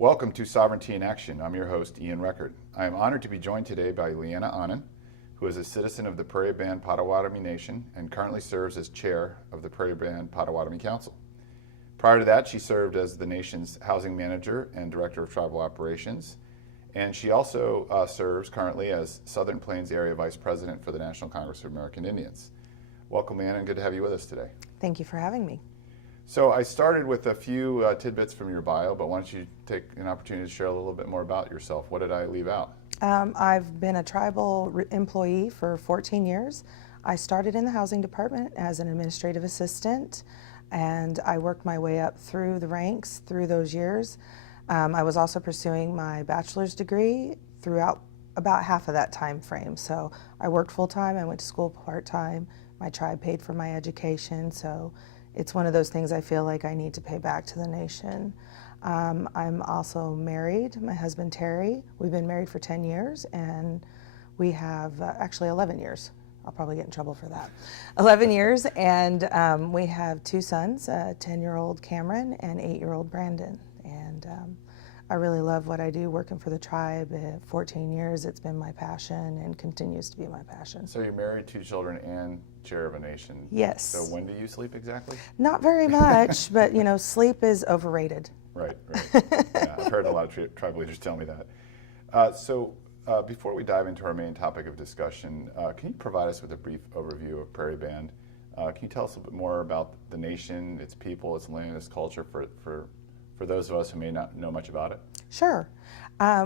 Welcome to Sovereignty in Action. I'm your host, Ian Record. I am honored to be joined today by Liana Onnen, who is a citizen of the Prairie Band Potawatomi Nation and currently serves as chair of the Prairie Band Potawatomi Council. Prior to that, she served as the nation's housing manager and director of tribal operations, and she also serves currently as Southern Plains Area Vice President for the National Congress of American Indians. Welcome, Liana, and good to have you with us today. Thank you for having me. So I started with a few tidbits from your bio, but why don't you take an opportunity to share a little bit more about yourself? What did I leave out? I've been a tribal employee for 14 years. I started in the housing department as an administrative assistant, and I worked my way up through the ranks through those years. I was also pursuing my bachelor's degree throughout about half of that time frame. So I worked full-time, I went to school part-time, my tribe paid for my education, so it's one of those things I feel like I need to pay back to the nation. I'm also married, my husband Terry. We've been married for 10 years and we have actually 11 years. I'll probably get in trouble for that. 11 years, and we have two sons, 10-year-old Cameron and 8-year-old Brandon. And I really love what I do working for the tribe. 14 years, it's been my passion and continues to be my passion. So you're married, 2 children, and chair of a nation. Yes. So when do you sleep exactly? Not very much, but you know, sleep is overrated. Right. Yeah, I've heard a lot of tribal leaders tell me that. So before we dive into our main topic of discussion, can you provide us with a brief overview of Prairie Band? Can you tell us a bit more about the nation, its people, its land, its culture for those of us who may not know much about it? Sure.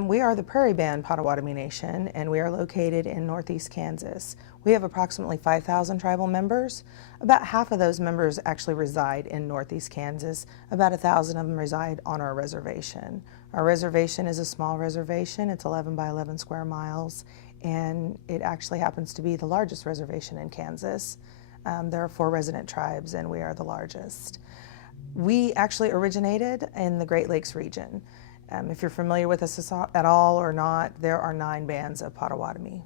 We are the Prairie Band Potawatomi Nation, and we are located in northeast Kansas. We have approximately 5,000 tribal members. About half of those members actually reside in northeast Kansas. About 1,000 of them reside on our reservation. Our reservation is a small reservation. It's 11 by 11 square miles, and it actually happens to be the largest reservation in Kansas. There are 4 resident tribes, and we are the largest. We actually originated in the Great Lakes region. If you're familiar with us at all or not, there are 9 bands of Potawatomi,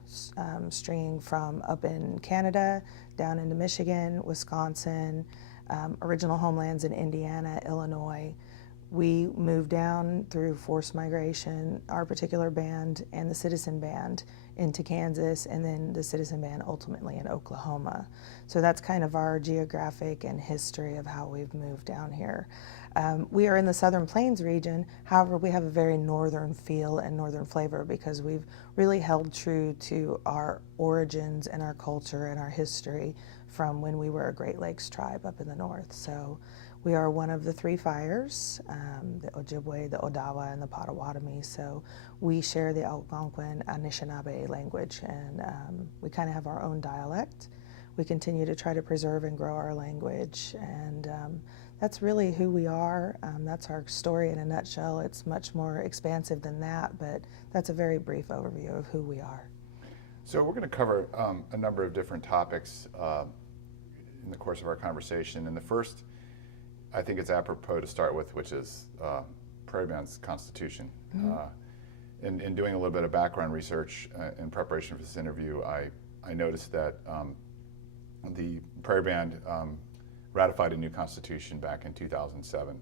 stringing from up in Canada, down into Michigan, Wisconsin, original homelands in Indiana, Illinois. We moved down through forced migration, our particular band and the Citizen Band into Kansas, and then the Citizen Band ultimately in Oklahoma. So that's kind of our geographic and history of how we've moved down here. We are in the Southern Plains region, however we have a very northern feel and northern flavor because we've really held true to our origins and our culture and our history from when we were a Great Lakes tribe up in the north. So we are one of the 3 fires, the Ojibwe, the Odawa, and the Potawatomi. So we share the Algonquin Anishinaabe language, and we kind of have our own dialect. We continue to try to preserve and grow our language, and that's really who we are. That's our story in a nutshell. It's much more expansive than that, but that's a very brief overview of who we are. So we're going to cover a number of different topics in the course of our conversation. And the first, I think it's apropos to start with, which is Prairie Band's Constitution. Mm-hmm. In doing a little bit of background research in preparation for this interview, I noticed that the Prairie Band ratified a new constitution back in 2007.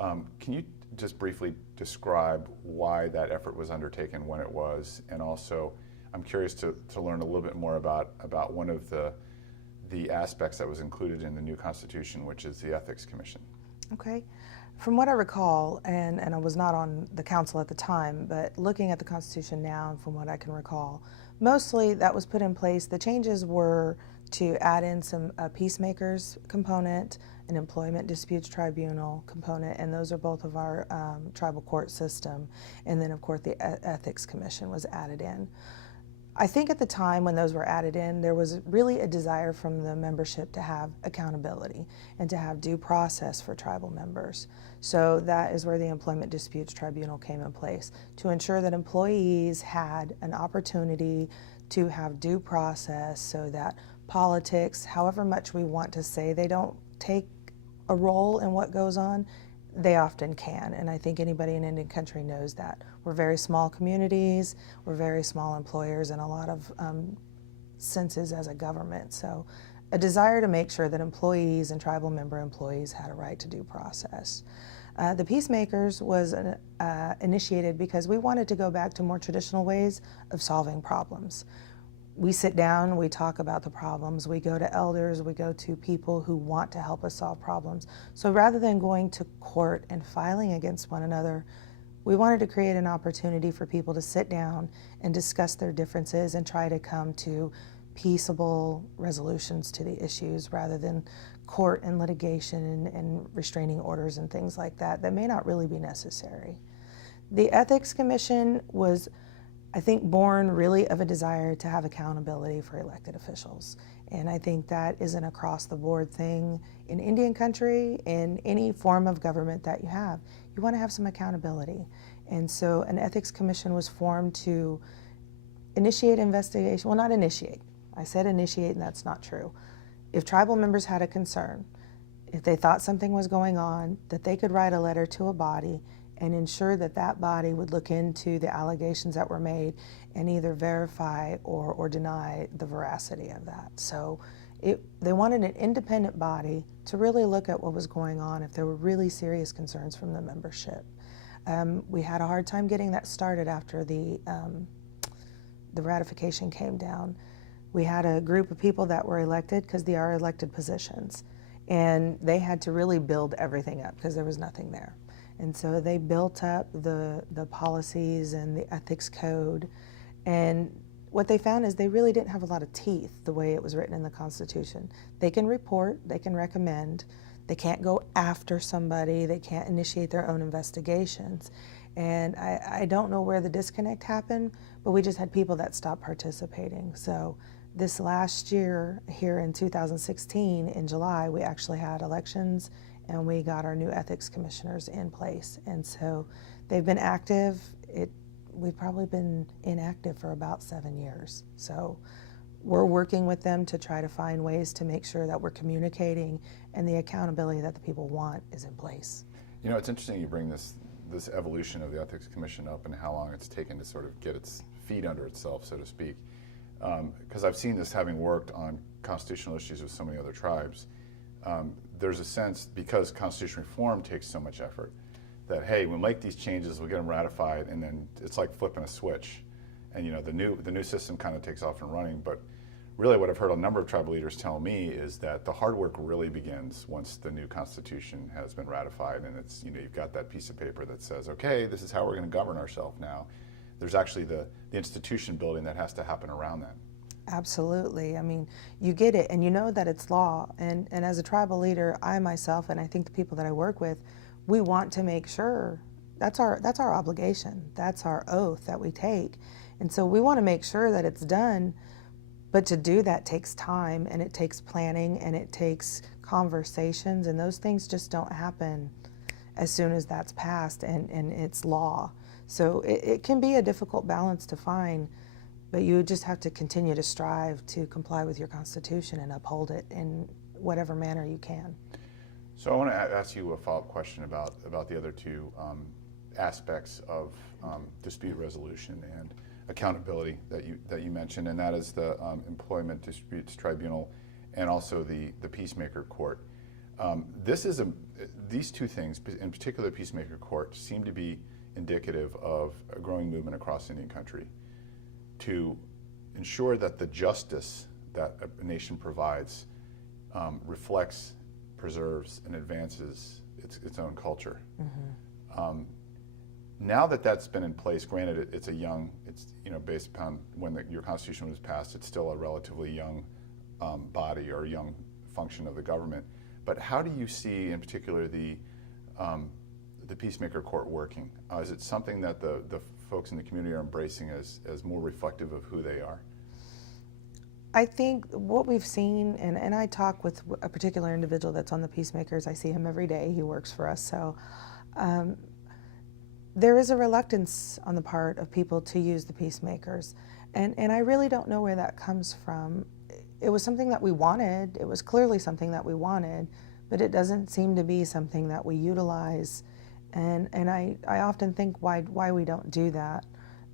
Mm-hmm. Can you just briefly describe why that effort was undertaken, when it was, and also I'm curious to learn a little bit more about one of the aspects that was included in the new constitution, which is the Ethics Commission. Okay. From what I recall, and I was not on the council at the time, but looking at the Constitution now and from what I can recall, mostly that was put in place. The changes were to add in some peacemakers component, an employment disputes tribunal component, and those are both of our tribal court system. And then of course the Ethics Commission was added in. I think at the time when those were added in, there was really a desire from the membership to have accountability and to have due process for tribal members. So that is where the Employment Disputes Tribunal came in place, to ensure that employees had an opportunity to have due process so that politics, however much we want to say they don't take a role in what goes on, they often can, and I think anybody in Indian country knows that. We're very small communities, we're very small employers in a lot of senses as a government, so a desire to make sure that employees and tribal member employees had a right to due process. The Peacemakers was initiated because we wanted to go back to more traditional ways of solving problems. We sit down, we talk about the problems, we go to elders, we go to people who want to help us solve problems. So rather than going to court and filing against one another, we wanted to create an opportunity for people to sit down and discuss their differences and try to come to peaceable resolutions to the issues rather than court and litigation and restraining orders and things like that may not really be necessary. The Ethics Commission was, I think, born really of a desire to have accountability for elected officials. And I think that is an across-the-board thing in Indian country, in any form of government that you have. You want to have some accountability. And so an Ethics Commission was formed to initiate investigation. Well, not initiate. I said initiate, and that's not true. If tribal members had a concern, if they thought something was going on, that they could write a letter to a body and ensure that that body would look into the allegations that were made and either verify or deny the veracity of that. So they wanted an independent body to really look at what was going on if there were really serious concerns from the membership. We had a hard time getting that started after the ratification came down. We had a group of people that were elected because they are elected positions, and they had to really build everything up because there was nothing there. And so they built up the policies and the ethics code, and what they found is they really didn't have a lot of teeth the way it was written in the Constitution. They can report, they can recommend, they can't go after somebody, they can't initiate their own investigations. And I don't know where the disconnect happened, but we just had people that stopped participating. So this last year, here in 2016, in July, we actually had elections and we got our new ethics commissioners in place. And so they've been active. We've probably been inactive for about 7 years. So we're working with them to try to find ways to make sure that we're communicating and the accountability that the people want is in place. You know, it's interesting you bring this evolution of the Ethics Commission up and how long it's taken to sort of get its feet under itself, so to speak. Because I've seen this having worked on constitutional issues with so many other tribes. There's a sense, because constitutional reform takes so much effort, that hey, we'll make these changes, we'll get them ratified, and then it's like flipping a switch. And you know, the new system kind of takes off and running. But really what I've heard a number of tribal leaders tell me is that the hard work really begins once the new constitution has been ratified, and it's, you know, you've got that piece of paper that says, okay, this is how we're going to govern ourselves now. There's actually the institution building that has to happen around that. Absolutely. I mean, you get it and you know that it's law. And as a tribal leader, I myself, and I think the people that I work with, we want to make sure that's our obligation. That's our oath that we take. And so we want to make sure that it's done. But to do that takes time, and it takes planning, and it takes conversations, and those things just don't happen as soon as that's passed and it's law. So it can be a difficult balance to find, but you just have to continue to strive to comply with your Constitution and uphold it in whatever manner you can. So I want to ask you a follow-up question about the other two aspects of dispute resolution and accountability that you mentioned, and that is the Employment Disputes Tribunal and also the Peacemaker Court. These two things, in particular the Peacemaker Court, seem to be indicative of a growing movement across Indian country to ensure that the justice that a nation provides reflects, preserves, and advances its own culture. Mm-hmm. Now that that's been in place, granted it's based upon when your Constitution was passed, it's still a relatively young body or young function of the government. But how do you see, in particular, the Peacemaker Court working? Is it something that the folks in the community are embracing as more reflective of who they are? I think what we've seen, and I talk with a particular individual that's on the Peacemakers. I see him every day. He works for us. So there is a reluctance on the part of people to use the Peacemakers. And I really don't know where that comes from. It was something that we wanted. It was clearly something that we wanted, but it doesn't seem to be something that we utilize. And I often think why we don't do that.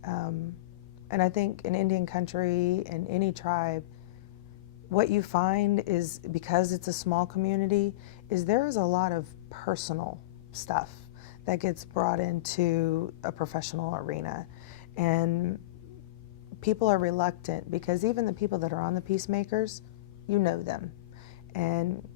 And I think in Indian country, in any tribe, what you find is, because it's a small community, is there is a lot of personal stuff. that gets brought into a professional arena. And people are reluctant because even the people that are on the Peacemakers, you know them. And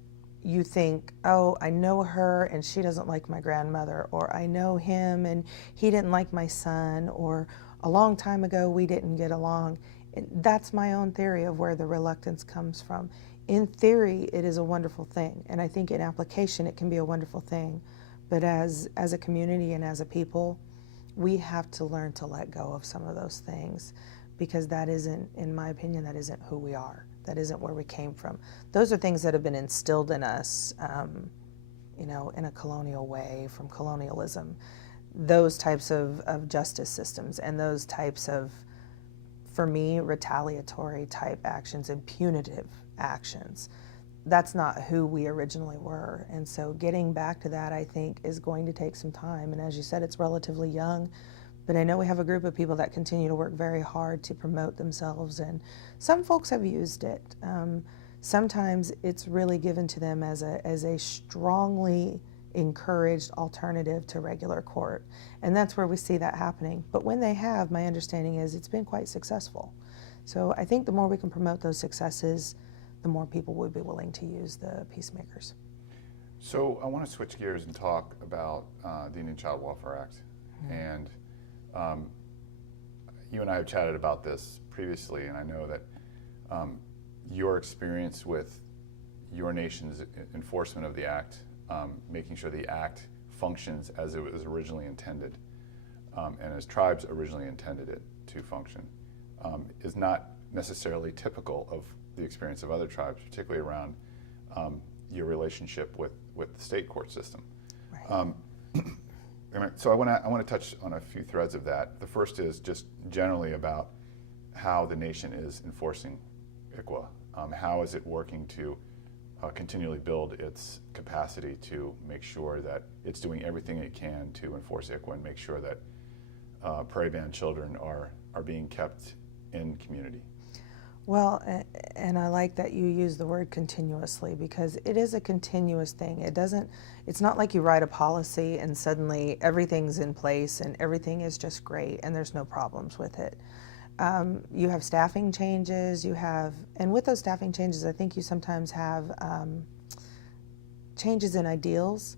you think, oh, I know her and she doesn't like my grandmother, or I know him and he didn't like my son, or a long time ago we didn't get along. And that's my own theory of where the reluctance comes from. In theory, it is a wonderful thing, and I think in application it can be a wonderful thing. But as a community and as a people, we have to learn to let go of some of those things, because that isn't, in my opinion, that isn't who we are. That isn't where we came from. Those are things that have been instilled in us, you know, in a colonial way, from colonialism. Those types of justice systems and those types of, for me, retaliatory type actions and punitive actions. That's not who we originally were. And so getting back to that, I think, is going to take some time. And as you said, it's relatively young. But I know we have a group of people that continue to work very hard to promote themselves, and some folks have used it. Sometimes it's really given to them as a strongly encouraged alternative to regular court, and that's where we see that happening. But when they have, my understanding is it's been quite successful. So I think the more we can promote those successes, the more people would be willing to use the Peacemakers. So I want to switch gears and talk about the Indian Child Welfare Act. And you and I have chatted about this previously, and I know that your experience with your nation's enforcement of the act, making sure the act functions as it was originally intended, and as tribes originally intended it to function, is not necessarily typical of the experience of other tribes, particularly around your relationship with the state court system. Right. So I want to touch on a few threads of that. The first is just generally about how the nation is enforcing ICWA. How is it working to continually build its capacity to make sure that it's doing everything it can to enforce ICWA and make sure that Prairie Band children are being kept in community? Well, and I like that you use the word continuously, because it is a continuous thing. It's not like you write a policy and suddenly everything's in place and everything is just great and there's no problems with it. You have staffing changes, and with those staffing changes, I think you sometimes have changes in ideals.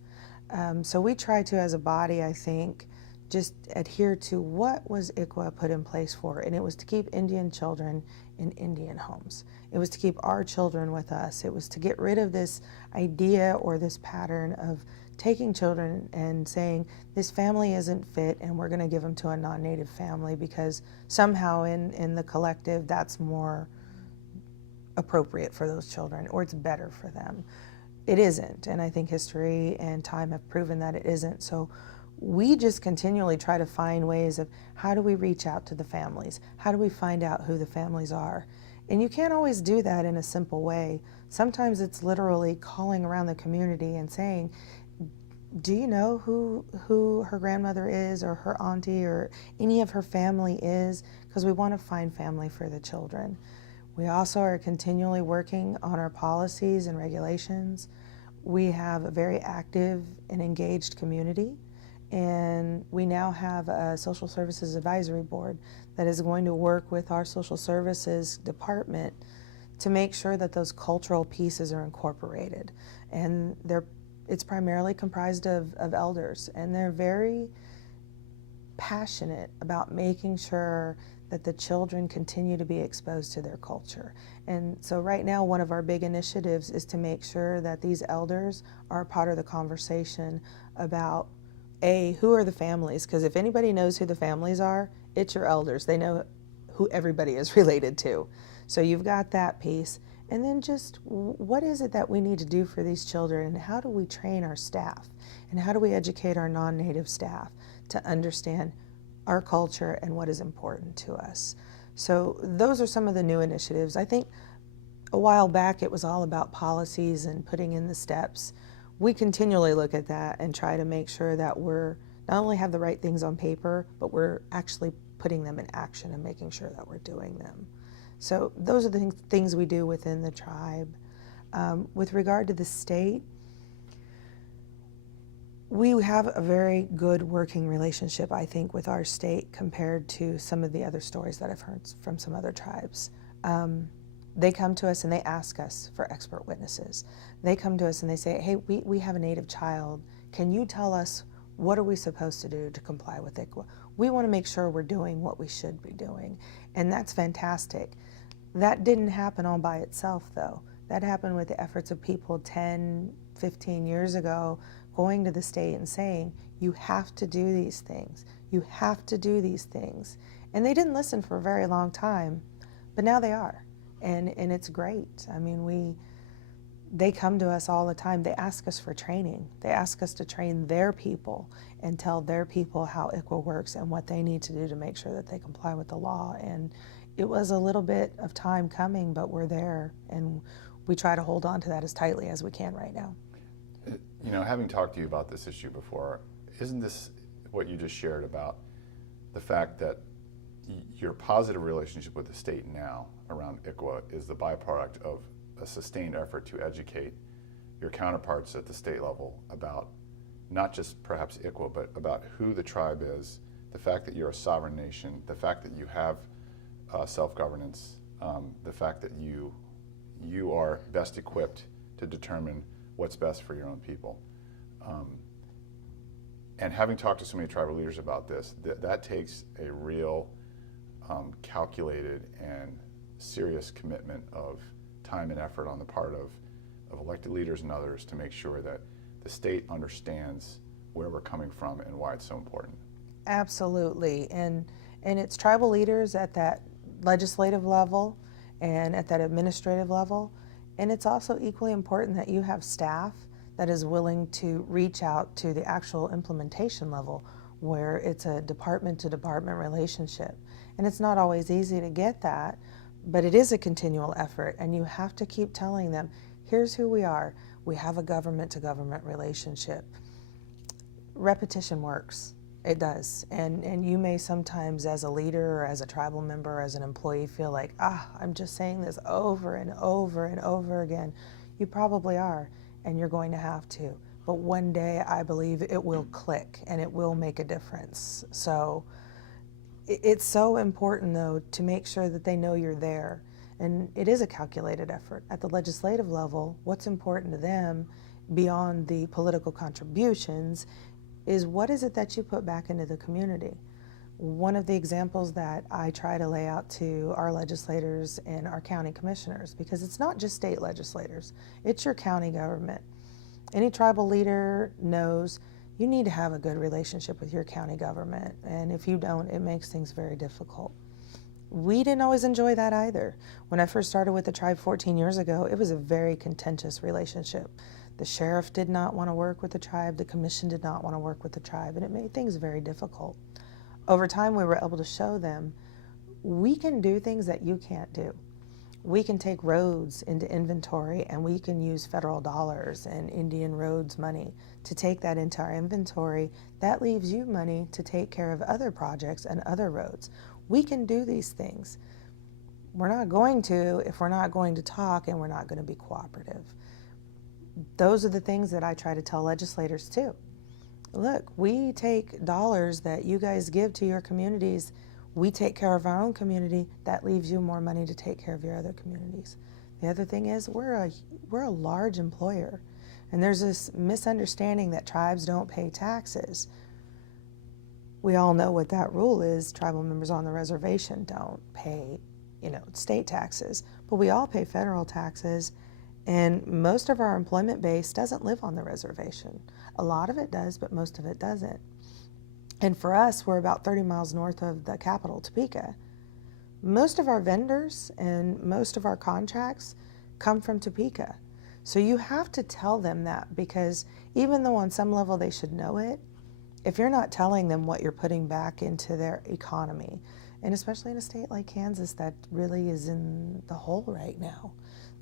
So we try to, as a body, I think, just adhere to what was ICWA put in place for, and it was to keep Indian children in Indian homes. It was to keep our children with us. It was to get rid of this idea or this pattern of taking children and saying, this family isn't fit and we're going to give them to a non-native family because somehow in the collective that's more appropriate for those children, or it's better for them. It isn't, and I think history and time have proven that it isn't. So we just continually try to find ways of how do we reach out to the families? How do we find out who the families are? And you can't always do that in a simple way. Sometimes it's literally calling around the community and saying, do you know who her grandmother is, or her auntie, or any of her family is? Because we want to find family for the children. We also are continually working on our policies and regulations. We have a very active and engaged community. And we now have a social services advisory board that is going to work with our social services department to make sure that those cultural pieces are incorporated. And it's primarily comprised of elders, and they're very passionate about making sure that the children continue to be exposed to their culture. And so right now, one of our big initiatives is to make sure that these elders are a part of the conversation about who are the families? Because if anybody knows who the families are, it's your elders. They know who everybody is related to. So you've got that piece. And then just what is it that we need to do for these children, and how do we train our staff? And how do we educate our non-native staff to understand our culture and what is important to us? So those are some of the new initiatives. I think a while back it was all about policies and putting in the steps. We continually look at that and try to make sure that we're not only have the right things on paper, but we're actually putting them in action and making sure that we're doing them. So those are the things we do within the tribe. With regard to the state, We have a very good working relationship, I think, with our state compared to some of the other stories that I've heard from some other tribes. They come to us and they ask us for expert witnesses. They come to us and they say, hey, we have a Native child. Can you tell us what are we supposed to do to comply with ICWA? We want to make sure we're doing what we should be doing. And that's fantastic. That didn't happen all by itself, though. That happened with the efforts of people 10, 15 years ago going to the state and saying, you have to do these things. You have to do these things. And they didn't listen for a very long time, but now they are. And it's great. I mean, they come to us all the time. They ask us for training. They ask us to train their people and tell their people how ICWA works and what they need to do to make sure that they comply with the law. And it was a little bit of time coming, but we're there, and we try to hold on to that as tightly as we can right now. You know, having talked to you about this issue before, isn't this what you just shared about the fact that your positive relationship with the state now around ICWA is the byproduct of a sustained effort to educate your counterparts at the state level about not just perhaps ICWA, but about who the tribe is, the fact that you're a sovereign nation, the fact that you have self-governance, the fact that you are best equipped to determine what's best for your own people. And having talked to so many tribal leaders about this, that takes a real calculated and serious commitment of time and effort on the part of elected leaders and others to make sure that the state understands where we're coming from and why it's so important. Absolutely, and it's tribal leaders at that legislative level and at that administrative level, and it's also equally important that you have staff that is willing to reach out to the actual implementation level where it's a department to department relationship. And it's not always easy to get that, but it is a continual effort, and you have to keep telling them, here's who we are. We have a government to government relationship. Repetition works. It does. And you may sometimes, as a leader or as a tribal member or as an employee, feel like, I'm just saying this over and over and over again. You probably are, and you're going to have to. But one day, I believe it will click and it will make a difference. So it's so important, though, to make sure that they know you're there. And it is a calculated effort. At the legislative level, what's important to them beyond the political contributions is what is it that you put back into the community. One of the examples that I try to lay out to our legislators and our county commissioners, because it's not just state legislators, it's your county government. Any tribal leader knows you need to have a good relationship with your county government, and if you don't, it makes things very difficult. We didn't always enjoy that either. When I first started with the tribe 14 years ago, it was a very contentious relationship. The sheriff did not want to work with the tribe, the commission did not want to work with the tribe, and it made things very difficult. Over time, we were able to show them, we can do things that you can't do. We can take roads into inventory, and we can use federal dollars and Indian roads money to take that into our inventory. That leaves you money to take care of other projects and other roads. We can do these things. We're not going to if we're not going to talk and we're not going to be cooperative. Those are the things that I try to tell legislators too. Look, we take dollars that you guys give to your communities, we take care of our own community, that leaves you more money to take care of your other communities. The other thing is we're a large employer, and there's this misunderstanding that tribes don't pay taxes. We all know what that rule is. Tribal members on the reservation don't pay, state taxes, but we all pay federal taxes. And most of our employment base doesn't live on the reservation. A lot of it does, but most of it doesn't. And for us, we're about 30 miles north of the capital, Topeka. Most of our vendors and most of our contracts come from Topeka. So you have to tell them that, because even though on some level they should know it, if you're not telling them what you're putting back into their economy, and especially in a state like Kansas that really is in the hole right now,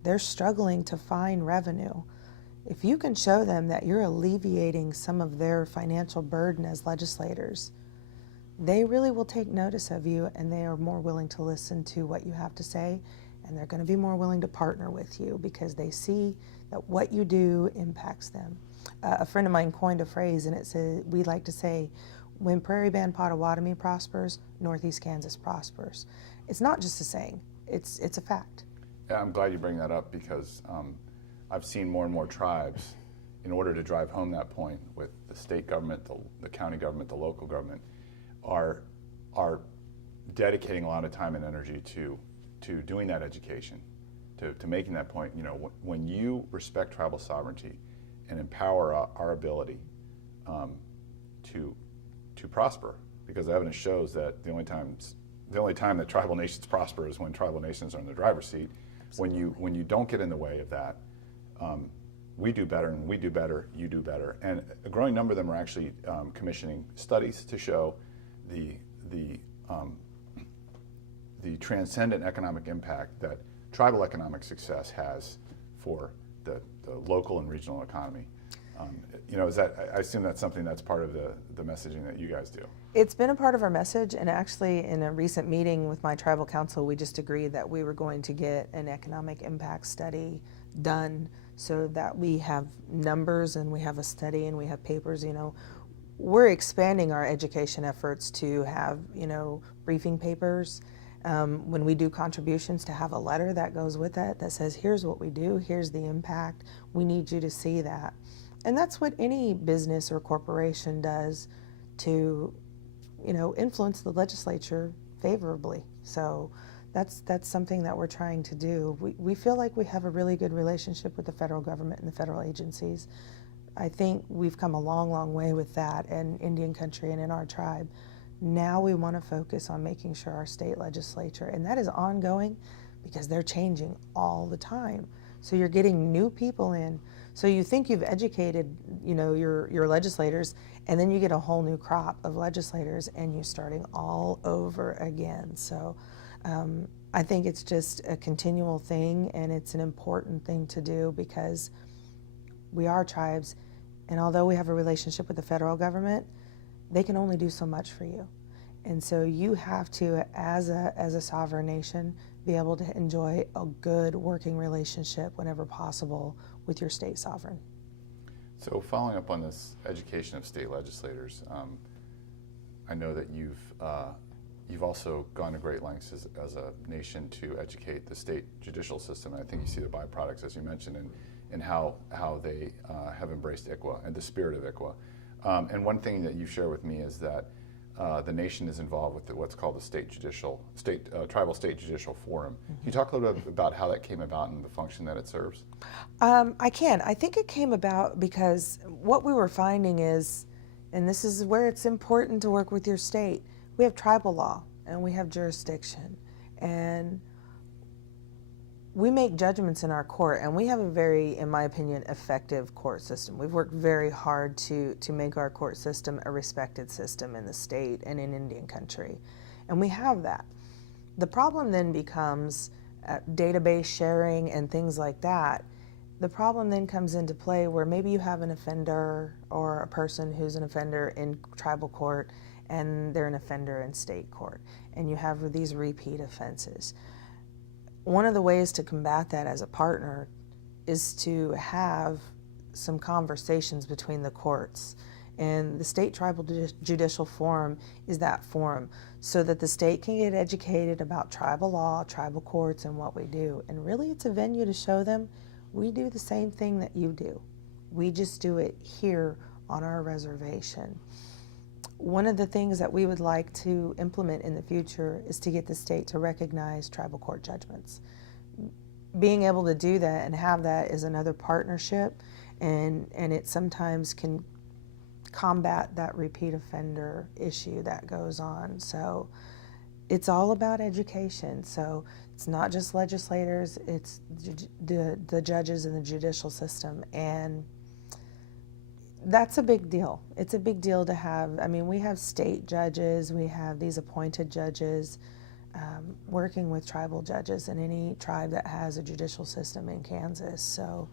they're struggling to find revenue. If you can show them that you're alleviating some of their financial burden as legislators, they really will take notice of you, and they are more willing to listen to what you have to say, and they're going to be more willing to partner with you because they see that what you do impacts them. A friend of mine coined a phrase, and it said, we like to say, when Prairie Band Potawatomi prospers, Northeast Kansas prospers. It's not just a saying, it's a fact. Yeah, I'm glad you bring that up because I've seen more and more tribes, in order to drive home that point with the state government, the county government, the local government, are dedicating a lot of time and energy to doing that education, to making that point. You know, when you respect tribal sovereignty and empower our ability to prosper, because the evidence shows that the only time that tribal nations prosper is when tribal nations are in the driver's seat. Absolutely. When you don't get in the way of that, we do better, and we do better, you do better. And a growing number of them are actually commissioning studies to show the transcendent economic impact that tribal economic success has for the local and regional economy. You know, I assume that's something that's part of the messaging that you guys do. It's been a part of our message, and actually in a recent meeting with my tribal council, we just agreed that we were going to get an economic impact study done so that we have numbers and we have a study and we have papers. You know, we're expanding our education efforts to have, you know, briefing papers. When we do contributions, to have a letter that goes with it that says, here's what we do, here's the impact, we need you to see that. And that's what any business or corporation does to, you know, influence the legislature favorably. So that's something that we're trying to do. We feel like we have a really good relationship with the federal government and the federal agencies. I think we've come a long, long way with that in Indian country and in our tribe. Now we want to focus on making sure our state legislature, and that is ongoing because they're changing all the time. So you're getting new people in. So you think you've educated, you know, your legislators, and then you get a whole new crop of legislators and you're starting all over again. So I think it's just a continual thing, and it's an important thing to do because we are tribes, and although we have a relationship with the federal government, they can only do so much for you. And so you have to, as a sovereign nation, be able to enjoy a good working relationship whenever possible with your state sovereign. So following up on this education of state legislators, I know that you've also gone to great lengths as a nation to educate the state judicial system. And I think you see the byproducts, as you mentioned, and how they have embraced ICWA and the spirit of ICWA. And one thing that you share with me is that the nation is involved with what's called the Tribal State Judicial Forum. Mm-hmm. Can you talk a little bit about how that came about and the function that it serves? I can. I think it came about because what we were finding is, and this is where it's important to work with your state, we have tribal law and we have jurisdiction, and we make judgments in our court, and we have a very, in my opinion, effective court system. We've worked very hard to make our court system a respected system in the state and in Indian country, and we have that. The problem then becomes database sharing and things like that. The problem then comes into play where maybe you have an offender or a person who's an offender in tribal court and they're an offender in state court, and you have these repeat offenses. One of the ways to combat that as a partner is to have some conversations between the courts. And the State Tribal Judicial Forum is that forum so that the state can get educated about tribal law, tribal courts, and what we do. And really it's a venue to show them we do the same thing that you do. We just do it here on our reservation. One of the things that we would like to implement in the future is to get the state to recognize tribal court judgments. Being able to do that and have that is another partnership, and it sometimes can combat that repeat offender issue that goes on. So it's all about education. So it's not just legislators, it's the judges in the judicial system, and that's a big deal. It's a big deal to have. I mean, we have state judges, we have these appointed judges working with tribal judges in any tribe that has a judicial system in Kansas. So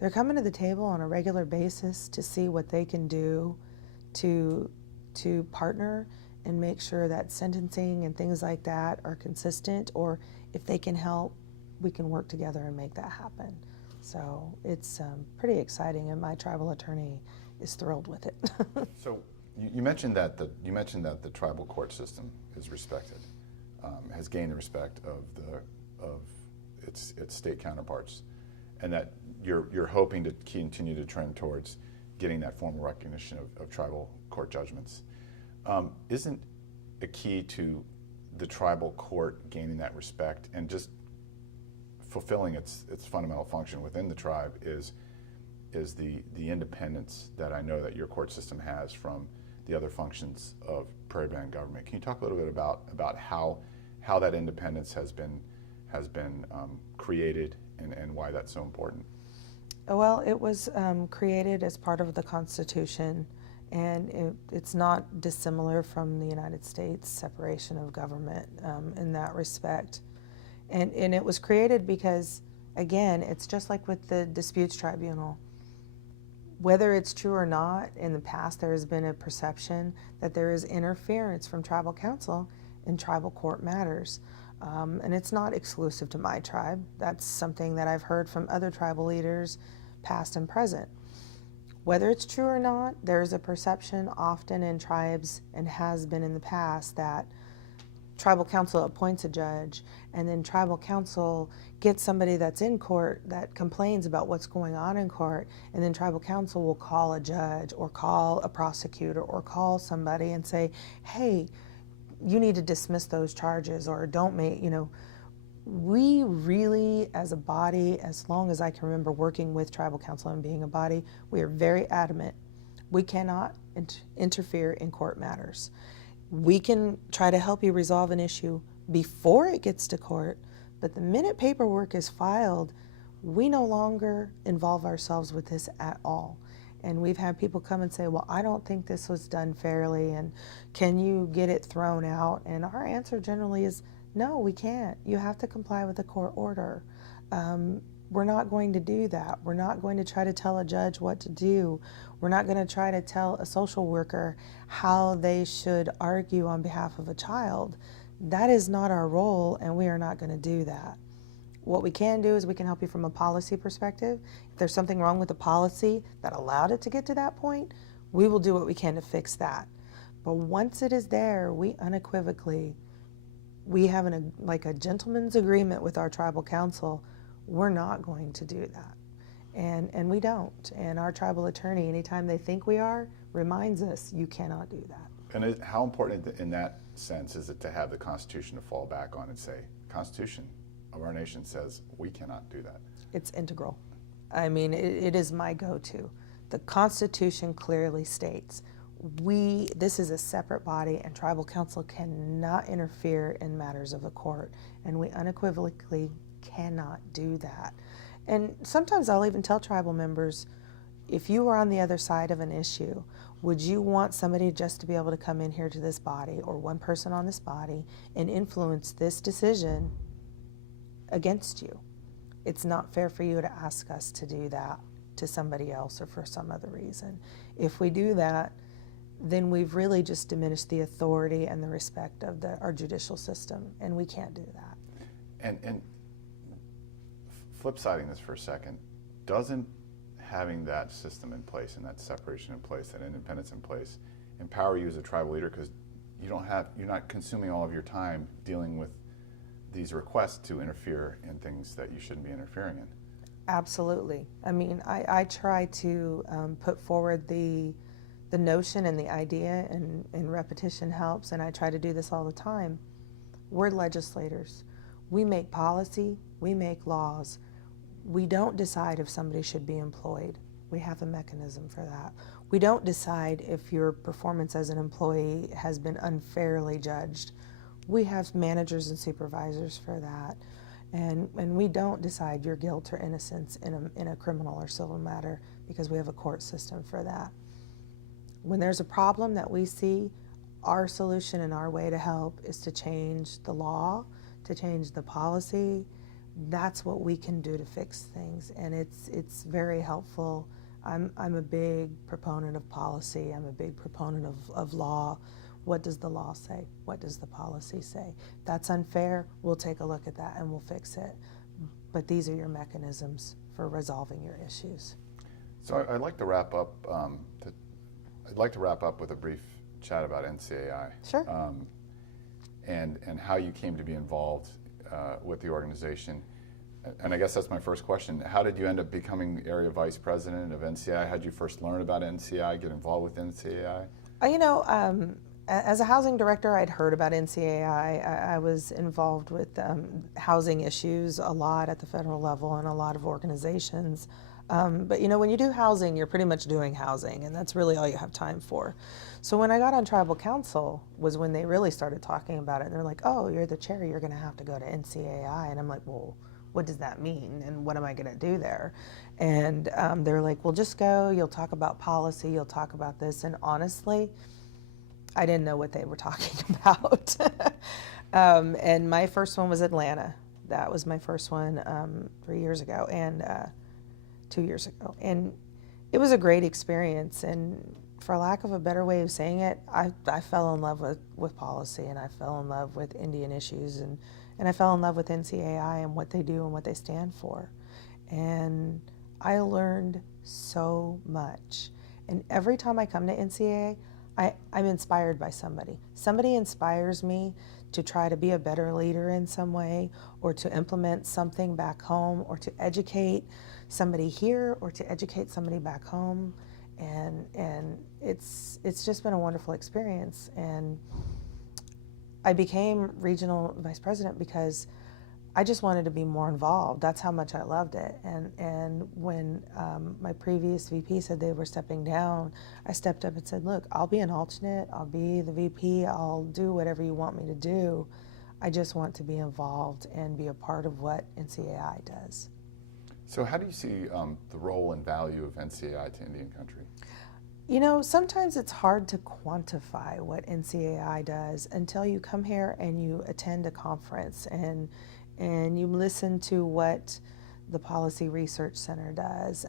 they're coming to the table on a regular basis to see what they can do to partner and make sure that sentencing and things like that are consistent, or if they can help, we can work together and make that happen. So it's pretty exciting, and my tribal attorney is thrilled with it. So you mentioned that the tribal court system is respected, has gained the respect of its state counterparts, and that you're hoping to continue to trend towards getting that formal recognition of tribal court judgments. Isn't a key to the tribal court gaining that respect and just fulfilling its fundamental function within the tribe is the independence that I know that your court system has from the other functions of Prairie Band government? Can you talk a little bit about how that independence has been created and why that's so important? Well, it was created as part of the Constitution, and it's not dissimilar from the United States separation of government in that respect. And it was created because, again, it's just like with the disputes tribunal. Whether it's true or not, in the past there has been a perception that there is interference from tribal council in tribal court matters. And it's not exclusive to my tribe. That's something that I've heard from other tribal leaders, past and present. Whether it's true or not, there's a perception often in tribes, and has been in the past, that tribal council appoints a judge, and then tribal council gets somebody that's in court that complains about what's going on in court, and then tribal council will call a judge or call a prosecutor or call somebody and say, hey, you need to dismiss those charges, or don't make, we really, as a body, as long as I can remember working with tribal council and being a body, we are very adamant. We cannot interfere in court matters. We can try to help you resolve an issue before it gets to court, but the minute paperwork is filed, we no longer involve ourselves with this at all. And we've had people come and say, well, I don't think this was done fairly, and can you get it thrown out? And our answer generally is, no, we can't. You have to comply with the court order. We're not going to do that. We're not going to try to tell a judge what to do. We're not going to try to tell a social worker how they should argue on behalf of a child. That is not our role, and we are not going to do that. What we can do is we can help you from a policy perspective. If there's something wrong with the policy that allowed it to get to that point, we will do what we can to fix that. But once it is there, we unequivocally, we have like a gentleman's agreement with our tribal council. We're not going to do that. And we don't. And our tribal attorney, anytime they think we are, reminds us, you cannot do that. And how important in that sense is it to have the Constitution to fall back on and say, Constitution of our nation says we cannot do that? It's integral. I mean, it is my go-to. The Constitution clearly states this is a separate body, and tribal council cannot interfere in matters of the court, and we unequivocally cannot do that. And sometimes I'll even tell tribal members, if you were on the other side of an issue, would you want somebody just to be able to come in here to this body, or one person on this body, and influence this decision against you? It's not fair for you to ask us to do that to somebody else or for some other reason. If we do that, then we've really just diminished the authority and the respect of our judicial system, and we can't do that. And flip-siding this for a second, doesn't having that system in place and that separation in place, that independence in place, empower you as a tribal leader, because you're not consuming all of your time dealing with these requests to interfere in things that you shouldn't be interfering in? Absolutely. I mean, I try to put forward the notion and the idea, and repetition helps, and I try to do this all the time. We're legislators. We make policy, we make laws. We don't decide if somebody should be employed. We have a mechanism for that. We don't decide if your performance as an employee has been unfairly judged. We have managers and supervisors for that. And we don't decide your guilt or innocence in a criminal or civil matter, because we have a court system for that. When there's a problem that we see, our solution and our way to help is to change the law, to change the policy. That's what we can do to fix things, and it's very helpful. I'm a big proponent of policy. I'm a big proponent of law. What does the law say? What does the policy say? If that's unfair, we'll take a look at that and we'll fix it. But these are your mechanisms for resolving your issues. So I'd like to wrap up. I'd like to wrap up with a brief chat about NCAI. Sure. And how you came to be involved with the organization. And I guess that's my first question. How did you end up becoming area vice president of NCAI? How did you first learn about NCAI, get involved with NCAI? As a housing director, I'd heard about NCAI. I was involved with housing issues a lot at the federal level and a lot of organizations. But when you do housing, you're pretty much doing housing, and that's really all you have time for. So when I got on tribal council was when they really started talking about it. And they're like, oh, you're the chair, you're going to have to go to NCAI. And I'm like, well, what does that mean? And what am I going to do there? And they're like, well, just go. You'll talk about policy. You'll talk about this. And honestly, I didn't know what they were talking about. And my first one was Atlanta. That was my first one 3 years ago and 2 years ago. And it was a great experience. And for lack of a better way of saying it, I fell in love with policy, and I fell in love with Indian issues, and I fell in love with NCAI and what they do and what they stand for. And I learned so much. And every time I come to NCAA, I'm inspired by somebody. Somebody inspires me to try to be a better leader in some way, or to implement something back home, or to educate somebody here, or to educate somebody back home. And it's just been a wonderful experience. And I became regional vice president because I just wanted to be more involved. That's how much I loved it. And when my previous VP said they were stepping down, I stepped up and said, look, I'll be an alternate, I'll be the VP, I'll do whatever you want me to do. I just want to be involved and be a part of what NCAI does. So how do you see the role and value of NCAI to Indian country? Sometimes it's hard to quantify what NCAI does until you come here and you attend a conference and you listen to what the Policy Research Center does.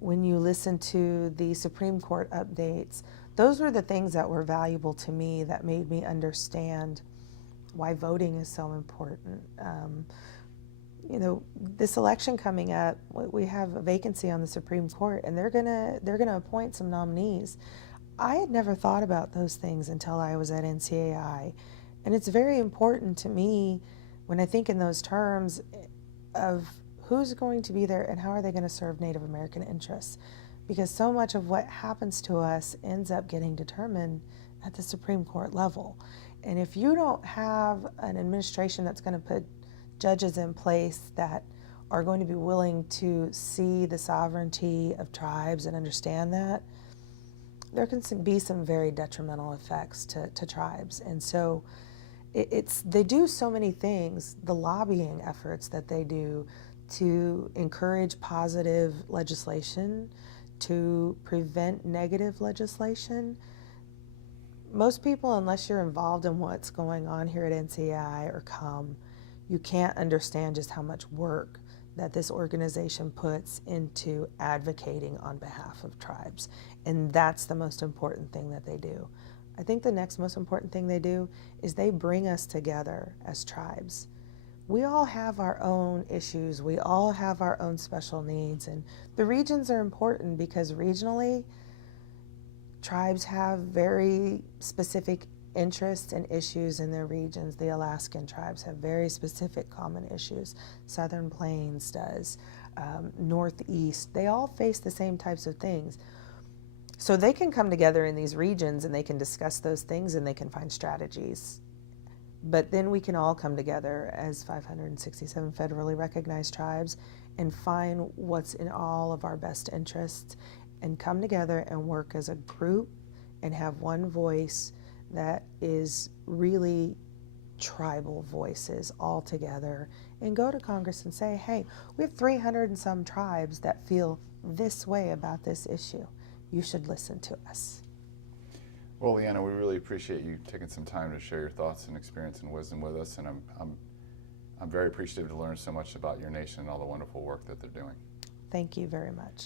When you listen to the Supreme Court updates, those were the things that were valuable to me, that made me understand why voting is so important. This election coming up, we have a vacancy on the Supreme Court, and they're gonna appoint some nominees. I had never thought about those things until I was at NCAI, and it's very important to me when I think in those terms of who's going to be there and how are they going to serve Native American interests, because so much of what happens to us ends up getting determined at the Supreme Court level. And if you don't have an administration that's going to put judges in place that are going to be willing to see the sovereignty of tribes and understand that, there can be some very detrimental effects to tribes. And so they do so many things, the lobbying efforts that they do to encourage positive legislation, to prevent negative legislation. Most people, unless you're involved in what's going on here at NCAI or you can't understand just how much work that this organization puts into advocating on behalf of tribes. And that's the most important thing that they do. I think the next most important thing they do is they bring us together as tribes. We all have our own issues. We all have our own special needs. And the regions are important because regionally, tribes have very specific interests and issues in their regions. The Alaskan tribes have very specific common issues. Southern Plains does. Northeast. They all face the same types of things. So they can come together in these regions and they can discuss those things and they can find strategies. But then we can all come together as 567 federally recognized tribes and find what's in all of our best interests and come together and work as a group and have one voice that is really tribal voices all together, and go to Congress and say, hey, we have 300 and some tribes that feel this way about this issue. You should listen to us. Well, Lianna, we really appreciate you taking some time to share your thoughts and experience and wisdom with us, and I'm very appreciative to learn so much about your nation and all the wonderful work that they're doing. Thank you very much.